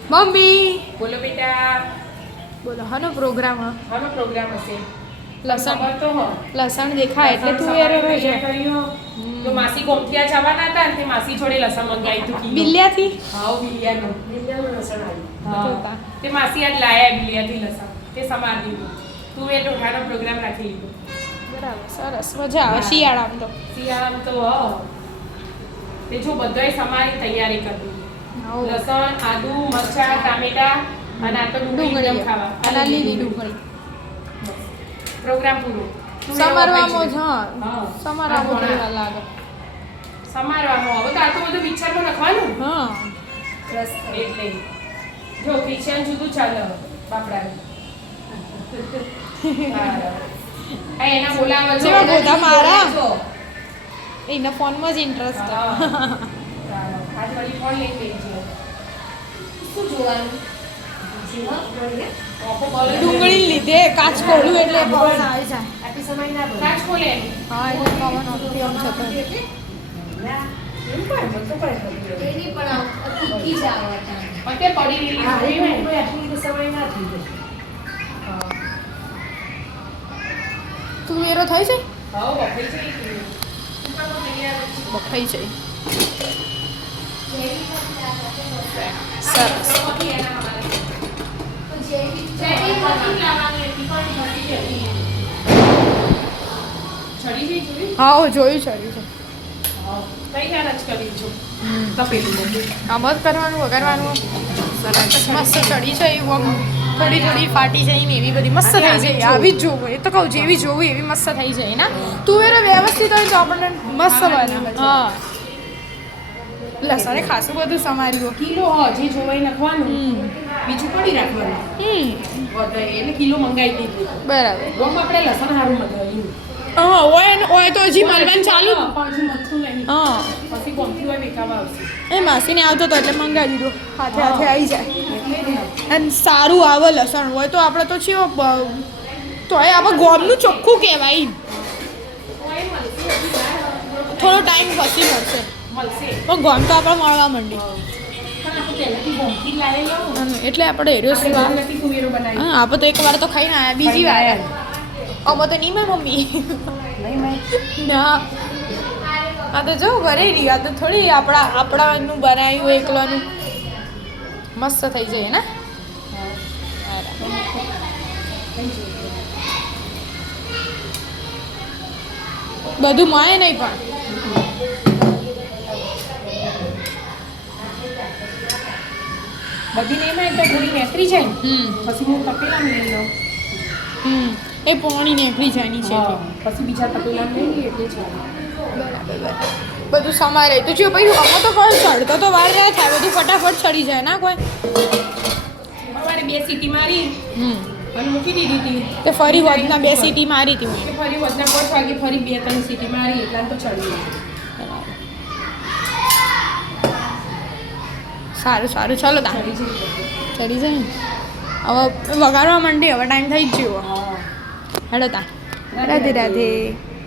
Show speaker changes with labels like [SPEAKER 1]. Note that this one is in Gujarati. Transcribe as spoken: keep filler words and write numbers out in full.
[SPEAKER 1] મમ્મી
[SPEAKER 2] બોલો બેટા.
[SPEAKER 1] બોલો હાનો પ્રોગ્રામ હા
[SPEAKER 2] હાનો પ્રોગ્રામ હશે?
[SPEAKER 1] લસણ
[SPEAKER 2] ખબર તો હો.
[SPEAKER 1] લસણ દેખાય એટલે તું એરો રહેજો
[SPEAKER 2] તો માસી ગોમતીયા જવાના હતા ને તે માસી જોડે લસણ મંગાવી તું કિલો.
[SPEAKER 1] બિલ્યાથી
[SPEAKER 2] હા બિલિયાનું બિલિયાનું લસણ આવ્યું.
[SPEAKER 1] જોતા.
[SPEAKER 2] હા તે માસી આજ લાયા બિલિયાથી લસણ તે સમાર દીધું. તું એ ઢોઠાનો પ્રોગ્રામ રાખી લીધો.
[SPEAKER 1] બરાબર સરસ મજા આવે શિયાળામાં તો
[SPEAKER 2] શિયાળામાં તો હા તે જો બધાય સમારી તૈયારી કરી દીધી. લસણ આદુ મરચા ટામેટા અને આ તો ડુંગળી ખાવા
[SPEAKER 1] અને લીલી ડુંગળી
[SPEAKER 2] પ્રોગ્રામ પૂરો.
[SPEAKER 1] સમારવામાં જ હા સમારવામાં થોડા લાગે
[SPEAKER 2] સમારવામાં હવે તો આ તો બધું પિક્ચરમાં લખવાનું
[SPEAKER 1] હા
[SPEAKER 2] એટલે જો ક્રિશ્ચિયન જુદું ચાલે બાપડાનું આ એના બોલાવા જો
[SPEAKER 1] જેવા ગોધા મારા એના ફોનમાં જ ઇન્ટરેસ્ટ
[SPEAKER 2] આ થોડી ફોન લઈ લેજો. શું જોવાનું?
[SPEAKER 1] ડુંગળી લીધે કાચ ખોલું એટલે પવન આવી જાય
[SPEAKER 2] આપી સમય ના બોલ કાચ ખોલે
[SPEAKER 1] હા એટલે પવન ઓછી આમ થતો
[SPEAKER 2] એમ પણ તો પડે એની પણ કી જાવ અત્યારે પડી રેલી હોય ને કોઈ આટલી સમય ના થઈ જશે.
[SPEAKER 1] તું એરો થઈ છે
[SPEAKER 2] હા બફાઈ છે
[SPEAKER 1] બફાઈ છે સરસ હા જોયું ચડ્યું છે આમ જ કરવાનું વગાડવાનું સરસ મસ્ત ચડી છે એવું આમ થોડી થોડી ફાટી જાય ને એવી બધી મસ્ત થઈ જાય આવી જ જોવું એ તો કહું જેવી જોવું એવી મસ્ત થઈ જાય ને તું એનો વ્યવસ્થિત હોય તો આપણને મસ્ત બને હા લસણે ખાસું બધું સમાર્યું
[SPEAKER 2] કિલો હા જે જોવાય નાખવાનું બીજું પડી રાખવાનું
[SPEAKER 1] હમ
[SPEAKER 2] એટલે કિલો મંગાવી દીધું
[SPEAKER 1] બરાબર
[SPEAKER 2] ગમ આપણે લસણ સારું મંગાવ્યું
[SPEAKER 1] હા ઓય ઓય તો હજી મળવાનું ચાલુ હા
[SPEAKER 2] પછી ગમતી હોય વેકાવા આવશે
[SPEAKER 1] એ માસીને આવતો હતો એટલે મંગાવી દીધો હાથે હાથે આવી જાય અને સારું આવે લસણ હોય તો આપણે તો છે તો એ આપણે ગોમનું ચોખ્ખું કહેવાય થોડો ટાઈમ પછી મળશે
[SPEAKER 2] મળશે
[SPEAKER 1] પણ ગોમ તો આપણે મળવા માંડી એટલે આપણે એરિયો સિવા હા આપણે તો એક વાર તો ખાઈને આવ્યા બીજી વાર અમે તો નહીં મારી મમ્મી ના આ તો જો ઘરે રહી આ તો થોડી આપણા આપણાનું બનાવ્યું એકલાનું મસ્ત થઈ જાય ને બધું માય નહીં પણ
[SPEAKER 2] બધી નહીં માં એટલે થોડી નેકરી જાય
[SPEAKER 1] હમ
[SPEAKER 2] પછી હું તપેલામાં લઈ લઉં
[SPEAKER 1] હમ એ પોણી નીકળી જાય ની છે
[SPEAKER 2] પછી બીજા તપેલામાં લઈ લઈએ એટલે છે
[SPEAKER 1] બધું સમારે તો જો ભાઈ આમાં તો કોઈ ચડતો તો વાર ના થાય બધું ફટાફટ ચડી જાય ના કોઈ
[SPEAKER 2] સવારે બે સીટી મારી
[SPEAKER 1] હમ
[SPEAKER 2] અને મૂકી દીધી હતી
[SPEAKER 1] તે ફરી વધના બે સીટી મારી હતી મેં
[SPEAKER 2] ફરી વધના પાંચ વાગે ફરી બે ત્રણ સીટી મારી એટલા તો ચડી ગઈ.
[SPEAKER 1] સારું સારું ચાલો તા ચડી જાય હવે વગાડવા માંડી હવે ટાઈમ થઈ જ ગયો હેડો તા રાધે રાધે